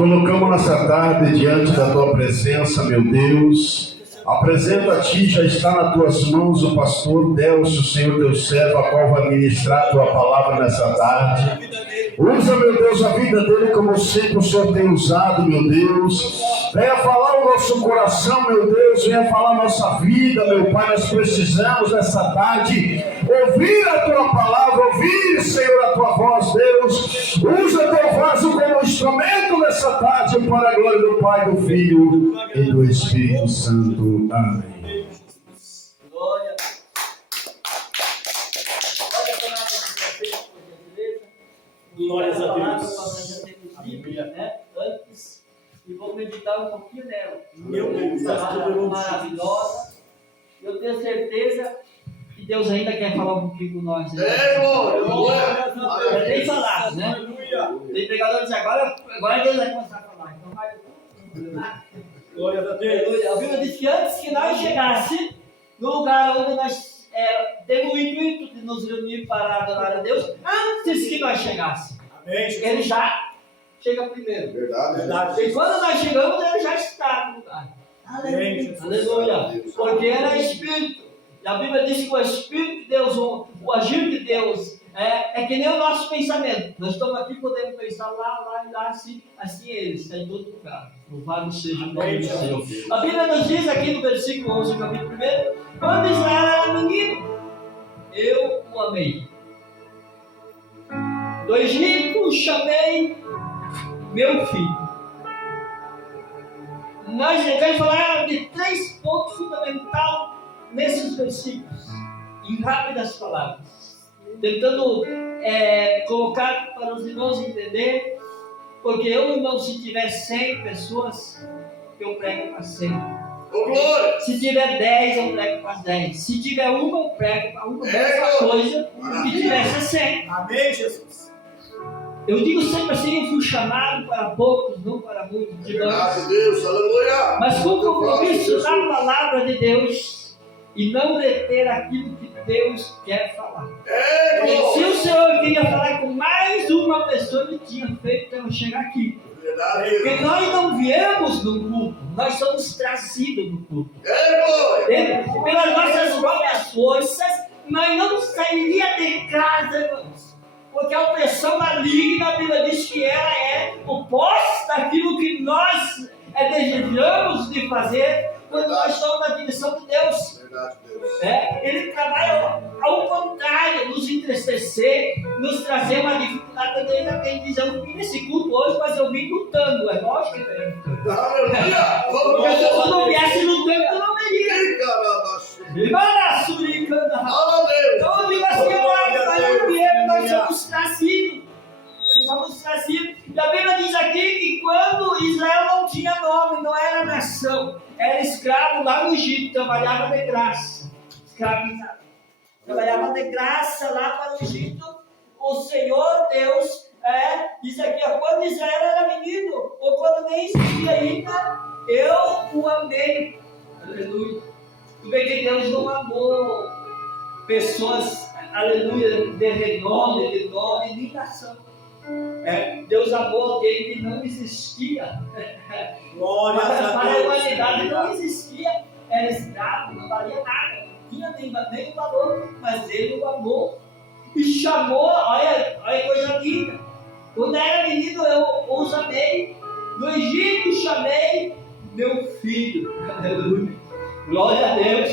colocamos nessa tarde diante da Tua presença, meu Deus. Apresento a Ti, já está nas Tuas mãos o pastor Delcio, Senhor Teu servo, a qual vai ministrar a Tua palavra nessa tarde. Usa, meu Deus, a vida dele como sempre o Senhor tem usado, meu Deus. Venha falar o nosso coração, meu Deus. Venha falar a nossa vida, meu Pai. Nós precisamos nessa tarde ouvir a Tua palavra, ouvir, Senhor, a Tua voz, Deus. Usa Teu vaso como instrumento nessa tarde para a glória do Pai, do Filho e do Espírito Santo. Amém. Glória. Glórias a Deus. Nós já temos Bíblia, né? Antes, e vou meditar um pouquinho nela. Meu Deus, maravilhosa. Eu tenho certeza que Deus ainda quer falar um pouquinho com nós. Né? Já tem falado, né? Tem pregador que diz, agora Deus vai começar a falar. Então vai. Glória a Deus. A Bíblia diz que antes que nós chegássemos no lugar onde nós temos o intuito de nos reunir para adorar a Deus, antes que nós chegássemos. Amém. Ele já chega primeiro. Verdade. E quando nós chegamos, ele já está no lugar. Amém. Aleluia. Porque ele é Espírito. E a Bíblia diz que o Espírito de Deus, o agir de Deus, é que nem o nosso pensamento. Nós estamos aqui, podemos pensar lá e lá, assim ele está em todo lugar. Louvado seja o nome do Senhor. A Bíblia nos diz aqui no versículo 11, capítulo 1, quando Israel era menino, eu o amei. Do Egito chamei meu filho. Nós devemos falar de 3 pontos fundamentais nesses versículos, em rápidas palavras, tentando colocar para os irmãos entender, porque eu, irmão, se tiver 100 pessoas, eu prego para 100. Se tiver 10, eu prego para 10. Se tiver uma, eu prego para uma. Mesma coisa que tivesse 100. Amém, Jesus. Eu digo sempre assim, eu fui chamado para poucos, não para muitos de nós. Deus, aleluia. Mas com o compromisso da palavra de Deus e não reter aquilo que Deus quer falar. Se o Senhor queria falar com mais uma pessoa, Ele tinha feito ela chegar aqui. Porque nós não viemos no culto, nós somos trazidos no culto. Pelas nossas próprias forças, nós não sairíamos de casa, irmãos. Porque a opressão maligna, a Bíblia diz que ela é oposta daquilo que nós desejamos de fazer quando nós estamos na direção de Deus. Ele trabalha ao contrário, nos entristecer, nos trazer uma dificuldade. Ele também diz, eu vim nesse culto hoje, mas eu vim lutando. É lógico que eu vim lutando. Porque se eu não viesse lutando, eu não veria. Então eu digo assim, nós somos trazidos. E a Bíblia diz aqui que quando Israel não tinha nome, não era nação, era escravo lá no Egito, trabalhava de graça. Escravizado. Trabalhava de graça lá para o Egito. O Senhor Deus diz aqui, quando Israel era menino, ou quando nem existia ainda, eu o amei. Aleluia. Tu vê que Deus não amou pessoas, aleluia, de renome, de nome, nem nação. Deus amou alguém que não existia. Glória para a humanidade não existia, era escravo, não valia nada, não tinha nem valor, mas Ele o amou e chamou. Olha que coisa linda. Quando era menino, eu os amei. No Egito chamei meu filho. Aleluia. Glória a Deus.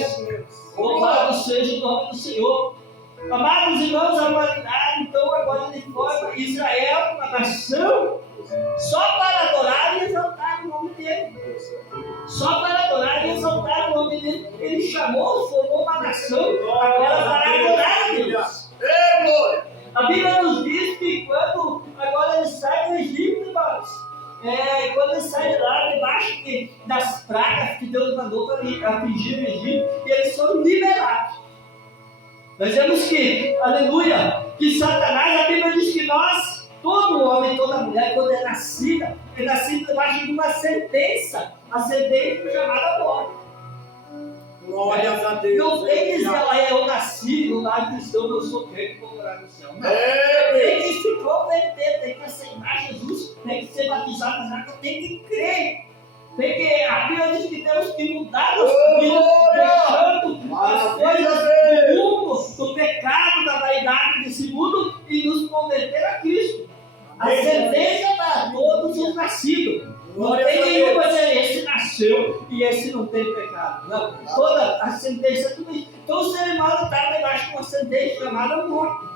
Louvado seja o nome do Senhor. Amados irmãos, a humanidade então agora ele forma Israel, uma nação, só para adorar e exaltar o nome dele. Só para adorar e exaltar o nome dele. Ele chamou, formou uma nação agora para adorar a Deus. A Bíblia nos diz que quando agora ele sai do Egito, irmãos, quando ele sai de lá, debaixo das pragas que Deus mandou para atingir o Egito, e eles foram liberados. Nós vemos que, aleluia, que Satanás, a Bíblia diz que nós, todo homem, toda mulher, quando é nascido debaixo de uma sentença, a sentença chamada morte. Glórias a Deus. Não tem que dizer, olha, eu nasci no lar cristão, eu sou crente, vou morar no céu. Não. É, Tem que se converter, tem que aceitar Jesus, tem que ser batizado nas águas, tem que crer. Tem que, a Bíblia diz que temos que mudar nossa vida, deixando as coisas do mundo, do pecado, da vaidade desse mundo e nos converter a Cristo. A sentença para todos os nascidos. Não tem nenhuma dizer, esse nasceu e esse não tem pecado. Não, toda a sentença, tudo isso. Então o ser humano está debaixo de uma sentença chamada morte.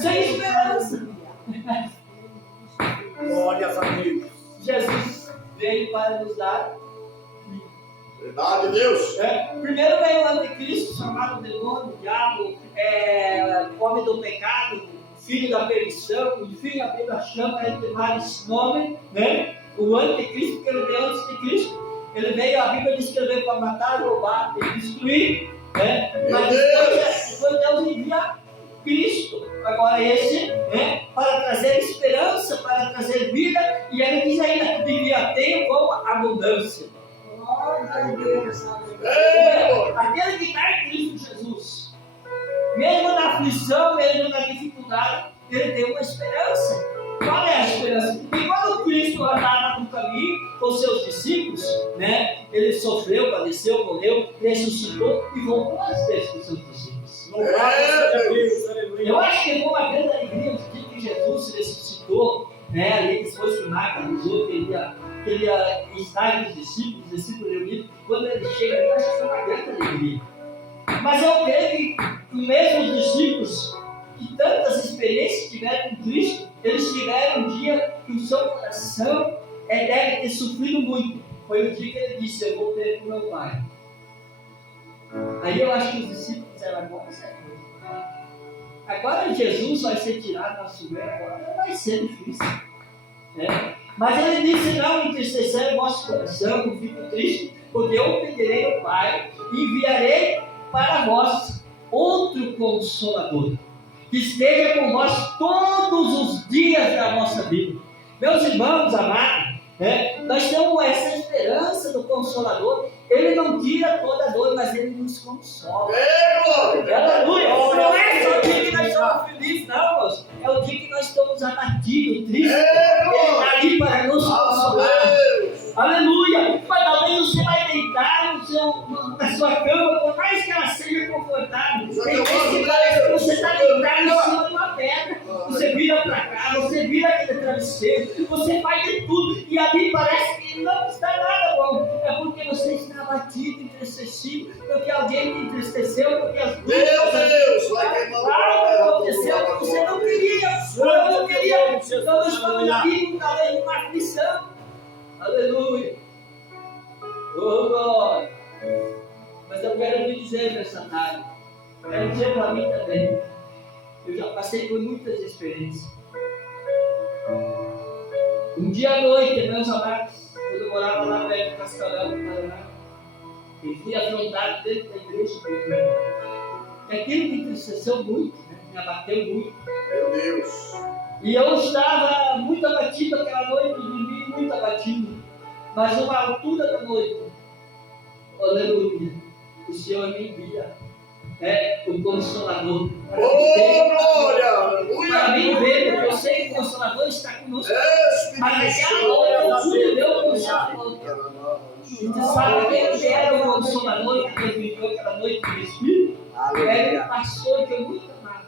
Sem esperança. glórias a Deus. Jesus veio para nos dar. Verdade, Deus. Primeiro veio o anticristo, chamado demônio, diabo, homem do pecado, filho da perdição, enfim, a Bíblia chama ele de vários nomes, né? O anticristo, porque ele veio antes de Cristo. Ele veio, a Bíblia diz que ele veio para matar, roubar e destruir, né? Mas depois Deus envia Cristo, agora esse, né? Para trazer esperança, para trazer vida, e ele diz ainda que devia ter como abundância. Aquele que está em Cristo Jesus, mesmo na aflição, mesmo na dificuldade, ele tem uma esperança. Qual é a esperança? E quando Cristo andava no caminho com seus discípulos, né, ele sofreu, padeceu, morreu, ressuscitou e voltou às vezes com seus discípulos. Eu acho que foi uma grande alegria de que Jesus ressuscitou, né, ali depois que Marta avisou que ele ia estar com os discípulos reunidos. Quando ele chega ali, eu acho que foi uma grande alegria. Mas eu creio que mesmo os discípulos que tantas experiências tiveram com Cristo, eles tiveram um dia que o seu coração deve ter sofrido muito. Foi o dia que ele disse, eu vou ter com meu Pai. Aí eu acho que os discípulos disseram, agora Jesus vai ser tirado da nosso meio, agora vai ser difícil. Né? Mas ele disse, não entristecer o vosso coração, não fique triste, porque eu pedirei ao Pai e enviarei para vós outro Consolador, que esteja com vós todos os dias da nossa vida. Meus irmãos amados, nós temos essa esperança do Consolador. Ele não tira toda a dor, mas ele nos consola. Aleluia! Não é só o dia que nós estamos felizes, não, moço. É o dia que nós estamos abatidos, tristes. Ele está ali para nos consolar. Aleluia! Mas talvez você vai deitar na sua cama, por mais que ela seja confortável. Tem vezes que parece que você está deitado em cima de uma pedra. Você vira para cá, você vira aquele travesseiro, você faz de tudo. E ali parece que não está nada bom. É porque você está abatido, entristecido, porque alguém te entristeceu, porque as Deus, aconteceu que você não queria. Eu não queria. Então nós estamos aqui, talvez, numa aflição. Aleluia! Oh, glória! Mas eu quero lhe dizer nessa tarde, quero dizer para mim também, eu já passei por muitas experiências. Um dia à noite, meus amados, quando eu morava lá perto de Cascavel, no Paraná, eu fui afrontado dentro da igreja por Deus. Aquilo me entristeceu muito, né? Me abateu muito. Meu Deus! E eu estava muito abatido aquela noite, dormi muito abatido. Mas uma altura da noite, aleluia, o Senhor me envia o Consolador. Para mim ver, porque eu sei que o Consolador está conosco. Mas aquela noite eu pude ver o Consolador. E você sabe quem era o Consolador que Deus me enviou aquela noite do Espírito? Era um pastor que eu muito amava.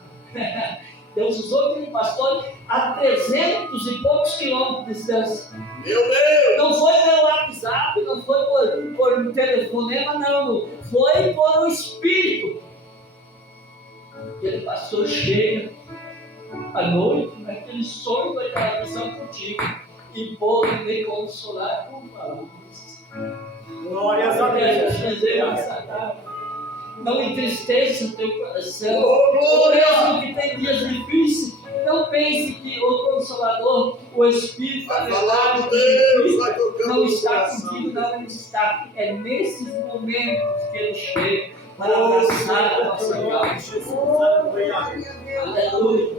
Deus usou aquele pastor a 300 e poucos quilômetros de distância. Meu Deus! Não foi pelo WhatsApp, não foi por telefonema, não. Foi por o Espírito. Aquele pastor chega à noite, naquele sonho daquela visão contigo, e pôde me consolar com palavras. Glórias a Deus. Não entristeça o teu coração. Ou mesmo que tem dias difíceis, não pense que o Consolador, o Espírito, a verdade, não está contigo, não, ele está. É nesses momentos que ele chega para abraçar a nossa causa. Aleluia.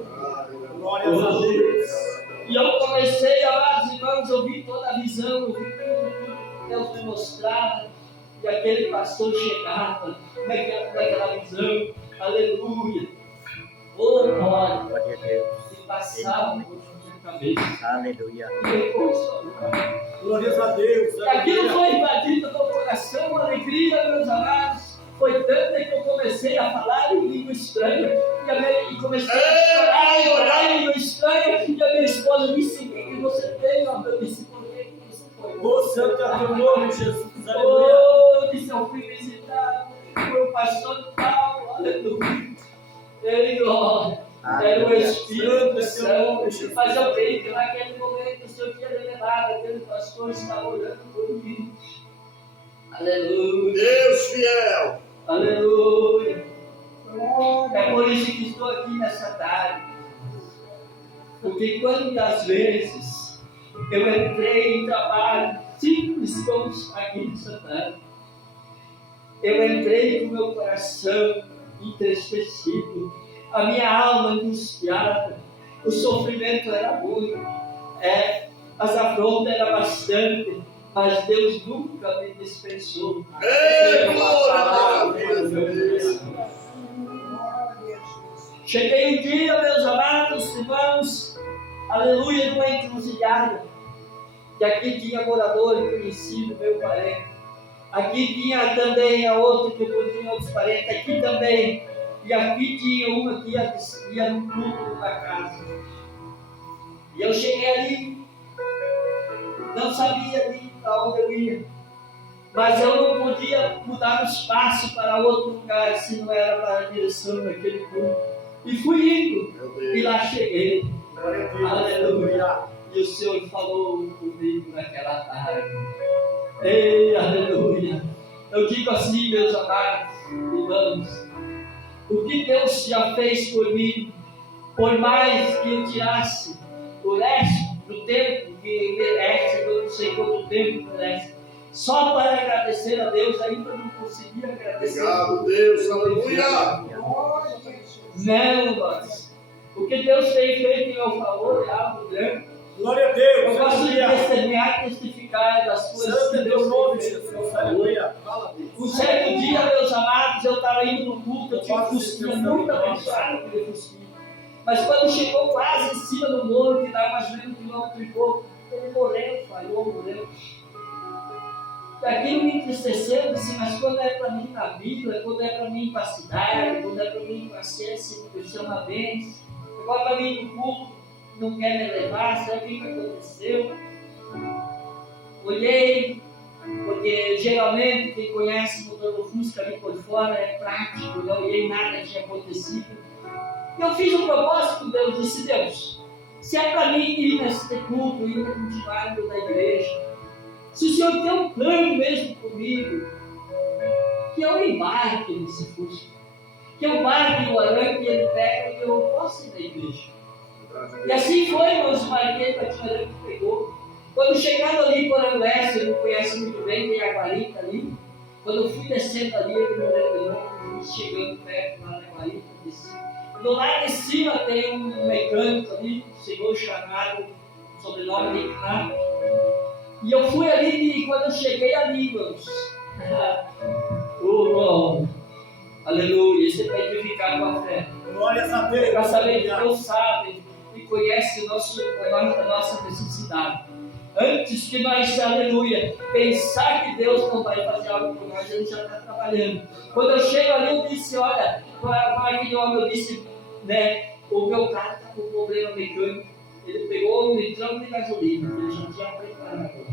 Glórias a Deus. E eu comecei, amados irmãos, eu vi toda a visão, eu vi tudo que Deus me mostrava. E aquele pastor chegava naquela visão, aleluia, oh glória, e passava por sua cabeça. Aleluia. E depois sua Glórias a Deus. e aquilo foi invadindo meu coração, a alegria, meus amados. Foi tanta que eu comecei a falar em língua estranha. E comecei a chorar e orar em língua estranha. E a minha esposa disse: o que você tem? Eu disse: por que você foi? Oh, santo é o teu nome, Jesus. Aleluia. Eu disse: eu fui visitar o meu pastor Paulo. Aleluia. Ei, glória. Era o Espírito Santo. Mas eu creio que naquele momento o Senhor tinha revelado, aquele pastor estava orando por mim. Aleluia. Deus fiel. Aleluia. É por isso que estou aqui nessa tarde. Porque quantas vezes eu entrei em trabalho simples como aqui nessa tarde. Eu entrei com meu coração entristecido, a minha alma angustiada, o sofrimento era muito, as afrontas eram bastante, mas Deus nunca me dispensou. Cheguei um dia, meus amados irmãos, aleluia, numa encruzilhada, que aqui tinha morador conhecido, meu parente, aqui tinha também a outra que eu podia outros parentes, aqui também, e aqui tinha uma que ia no culto da casa. E eu cheguei ali, não sabia ali para onde eu ia, mas eu não podia mudar o espaço para outro lugar se não era para a direção daquele culto. E fui indo, e lá cheguei. Aleluia. E o Senhor falou comigo naquela tarde. Ei, aleluia. Eu digo assim, meus amados irmãos, o que Deus já fez por mim, por mais que eu tirasse o resto do tempo que merece, eu não sei quanto tempo merece, só para agradecer a Deus, ainda não conseguia agradecer. Obrigado, Deus, aleluia. Não, mas o que Deus tem feito em meu favor é algo grande. Glória a Deus. Eu gosto de testemunhar, testificar das coisas Santo que é Deus teu nome, tem feito. Jesus. Aleluia. Fala, Deus. Um certo dia, meus amados, eu estava indo no culto, eu tinha um fusquinha muito abençoado aquele fusquinha. Mas quando chegou quase em cima do morro, que dá mais ou menos 1 quilômetro e pouco, ele morreu, falhou, morreu. E aquilo me entristeceu, disse, mas quando é para mim na Bíblia, quando é para mim para a cidade, quando é para mim para a ciência, que isso é uma bênção, agora para mim no culto, não quer me levar, sabe o que aconteceu? Olhei, porque geralmente quem conhece o motor do Fusca ali por fora é prático, não olhei nada que tinha acontecido. E eu fiz um propósito com Deus, disse, Deus, se é para mim ir nesse culto, ir continuar indo na igreja, se o Senhor tem um plano mesmo comigo, que eu embarque nesse Fusca, que eu embarque o arame que ele pega e eu possa ir na igreja. E assim foi, meus marquei para a que pegou. Quando chegando ali por Arangues, ele não conhece muito bem, tem a guarita ali. Quando eu fui descendo ali, ele não lembro, chegando perto lá na guarita, desci. Do lado de cima tem um mecânico ali, um senhor chamado, sobrenome de Renato. E eu fui ali, e quando eu cheguei ali, irmãos, oh, aleluia, isso é para edificar com a fé. Glórias a Deus. Para saber que Deus sabe e conhece a nossa necessidade. Antes que nós, aleluia, pensar que Deus não vai fazer algo por nós, Ele já está trabalhando. Quando eu chego ali, eu disse, olha, para aquele homem, eu disse, né, o meu carro está com problema mecânico. Ele pegou um litrão de gasolina, ele já tinha preparado.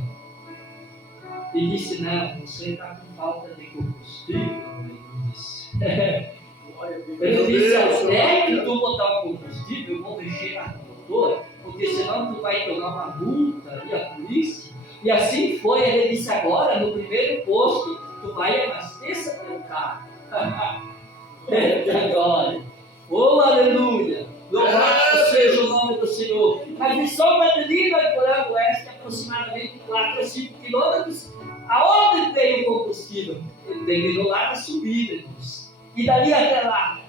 E disse, não, você está com falta de combustível. Ele disse, até que tu botar o combustível, eu vou mexer na motor, porque senão tu vai tomar uma multa e a polícia. E assim foi, ele disse, agora no primeiro posto, tu vai abastecer teu carro. Eita glória! Oh, aleluia! Louvado seja o nome do Senhor. Mas de São Madelino e por Oeste, aproximadamente 4 a 5 quilômetros, aonde tem o combustível? Ele terminou lá na subida, irmãos. E dali até lá.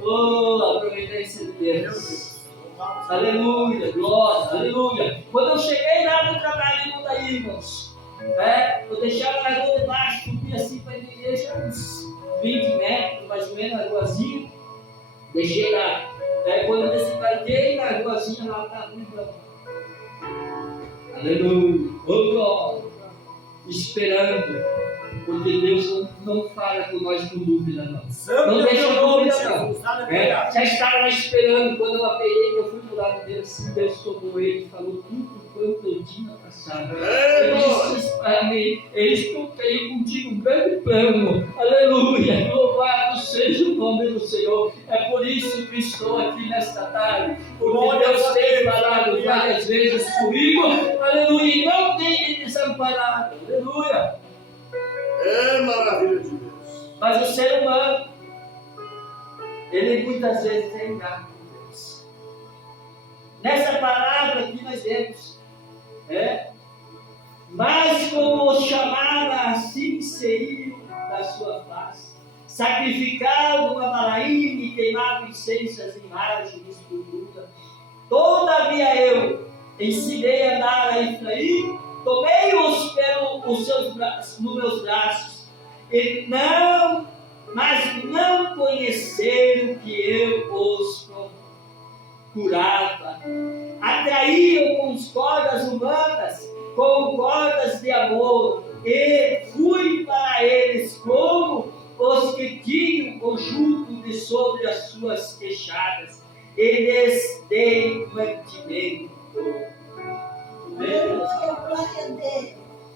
Oh, aproveitei esse Deus. Aleluia, glória, aleluia. Quando eu cheguei lá no trabalho, daí, irmãos, eu deixava a rua debaixo uns 20 metros, mais ou menos, na ruazinha. Deixei lá. Daí quando eu desembarquei, na ruazinha lá estava lembrando. Aleluia. Oh, glória. Esperando. Porque Deus não fala com nós com dúvida, não. Não deixa dúvida, não. Já estava lá esperando. Quando eu apeguei, eu fui do lado dele, assim, Deus tomou ele e falou tudo quanto eu tinha passado. Ele disse para mim: eis que eu tenho contigo um grande plano. Aleluia. Louvado seja o nome do Senhor. É por isso que estou aqui nesta tarde. Porque Deus tem falado várias vezes comigo. Aleluia. E não tem me desamparado. Aleluia. É maravilha de Deus. Mas o ser humano, ele muitas vezes é engano com Deus. Nessa palavra que nós vemos, mas como os chamava assim seriam da sua face, sacrificavam uma balaína e queimavam incenso às imagens de escultura. Todavia eu ensinei a andar a Efraim, tomei-os nos meus braços, mas não conheceram que eu os curava. Atraí-o com cordas humanas, com cordas de amor, e fui para eles como os que tinham conjunto de sobre as suas queixadas, e lhes dei mantimento.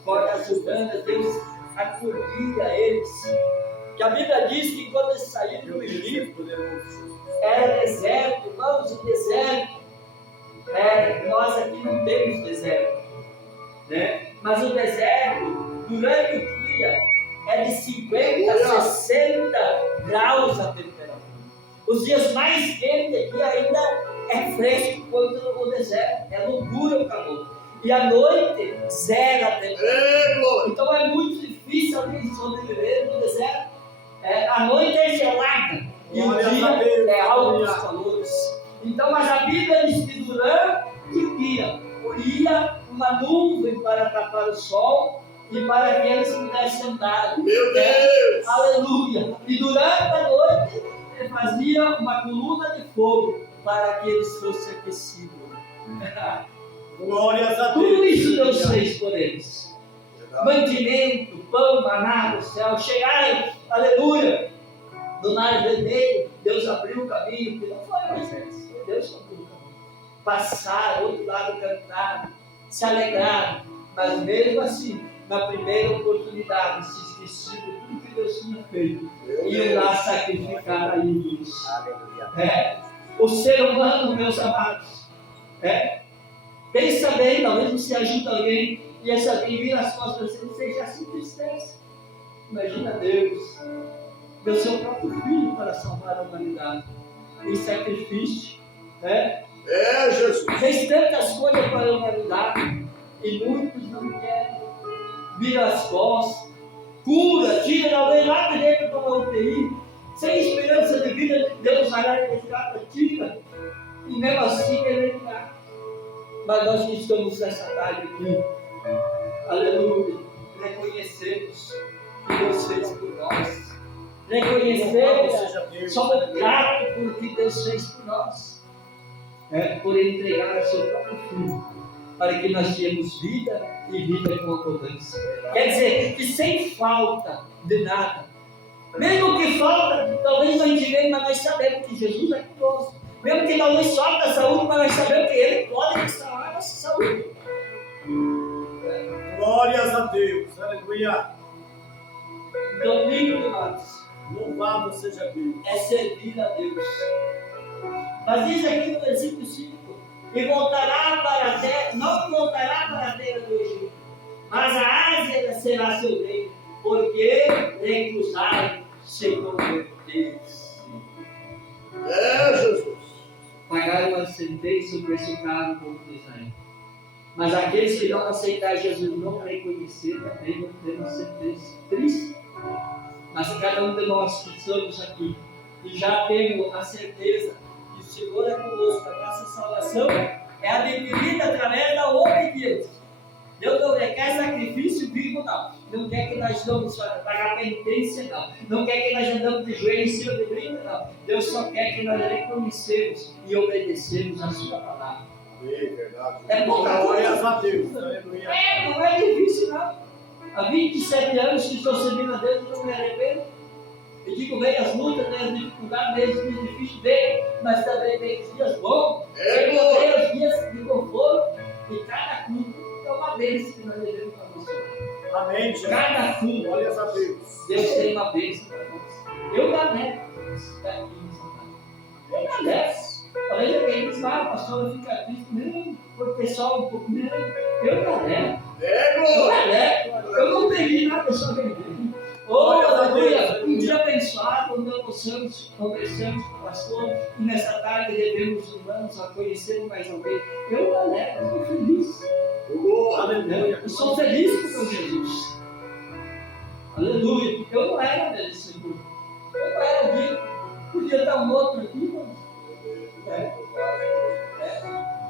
Cordas humanas, Deus acolhia eles. Que a Bíblia diz que quando eles saíram do Egito, era deserto, irmãos, o deserto. Nós aqui não temos deserto, né? Mas o deserto, durante o dia, é de 50 a 60 graus a temperatura. Os dias mais quentes aqui ainda é fresco quanto o deserto, é loucura o calor. E à noite, zero a temperatura. Então é muito difícil alguém sobreviver no deserto. A noite é gelada e o dia é alto os calores. Então, mas a Bíblia diz que durante o dia ia uma nuvem para tapar o sol e para que eles pudessem andar. Meu Deus! Aleluia! E durante a noite ele fazia uma coluna de fogo para que eles fossem aquecidos. Glórias a Deus. Tudo isso Deus fez por eles. Mantimento, pão, maná do céu. Chegaram, aleluia, do mar vermelho. Deus abriu o caminho, que não foi Moisés, foi Deus que abriu o caminho. Passaram, outro lado cantaram, se alegraram, mas mesmo assim, na primeira oportunidade, se esqueciam de tudo que Deus tinha feito. Iam lá sacrificar a ídolos. O ser humano, meus amados, pensa bem, talvez você ajude alguém e essa alguém vira as costas e você já se entristece. Imagina Deus, deu seu próprio filho para salvar a humanidade em sacrifício, Jesus. fez tantas coisas para a humanidade e muitos não querem, vira as costas, cura, tira alguém lá de dentro para uma UTI, sem esperança de vida, Deus vai lá e resgata, tira, e mesmo assim ele não. Mas nós que estamos nessa tarde aqui, aleluia, reconhecemos que Deus fez por nós. Reconhecemos, somos gratos por que Deus fez por nós. Por entregar o seu próprio filho, para que nós tenhamos vida e vida com abundância. Quer dizer, que sem falta de nada, mesmo que falta, talvez não entendemos, mas nós sabemos que Jesus é conosco. Mesmo que talvez falta a saúde, mas nós sabemos que Ele pode restaurar a nossa saúde. Glórias a Deus. Aleluia. Domingo, irmãos, Louvado seja Deus. é servir a Deus. Mas diz aqui no versículo 5: e voltará para a terra, não voltará para a terra do Egito, mas a Ásia será seu reino, porque recusaram-se converter-se. Jesus. Pagaram a sentença, o preço caro contra Israel. Mas aqueles que não aceitar Jesus, não reconhecer, também vão ter uma sentença triste. Mas cada um de nós que estamos aqui e já temos a certeza que o Senhor é conosco, a nossa salvação é adquirida através da obediência. Deus não requer sacrifício vivo, não. Não quer que nós vamos pagar penitência, não. Não quer que nós andamos de joelho em cima de brinca, não. Deus só quer que nós reconhecemos e obedecemos a sua palavra. Verdade. É pouca Glórias coisa. a Deus. Aleluia. Não é difícil, não. Há 27 anos que estou servindo a Deus e não me arrependo. Eu digo, vem as lutas, vem as dificuldades, vem os dias difíceis, vem, mas também vem os dias bons, vem os dias de conforto, e cada culto é uma bênção que nós devemos abençoar. Amém. Jesus. Cada culto, Glórias a Deus. Deus tem uma bênção para nós. Eu galego está aqui nessa casa. Eu galego. Falei, alguém diz, pastor, eu fico triste. Não, porque só um pouco. Não, eu galego. Eu galego. Eu não peguei nada, só vendei. Oh, aleluia! Um dia abençoado, onde almoçamos, conversamos com o pastor, e nessa tarde devemos irmãos a conhecer mais alguém. Eu galego, eu estou feliz. Aleluia! Eu sou feliz com o meu Jesus. Aleluia! Eu não era merecedor. Eu não era digno. Podia estar um outro aqui, mas.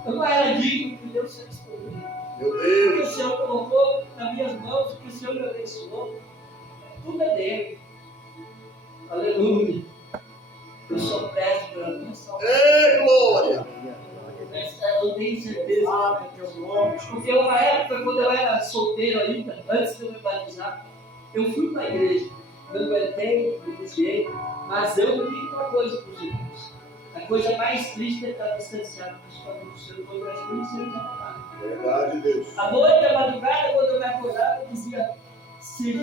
Eu não era digno que Deus fez por mim. O que o Senhor colocou nas minhas mãos, o que o Senhor me abençoou. Tudo é dele. Aleluia. Eu sou preso pela minha salvação. Glória. Eu tenho certeza. Porque uma época, quando eu era solteiro ainda, antes de eu me batizar, eu fui para a igreja. Eu aguentei, me desviei, mas eu digo uma coisa para os irmãos. A coisa mais triste é estar distanciado dos caminhos do Senhor, quando nós conhecemos a palavra. Verdade, Deus. À noite, à madrugada, quando eu me acordava, eu dizia: se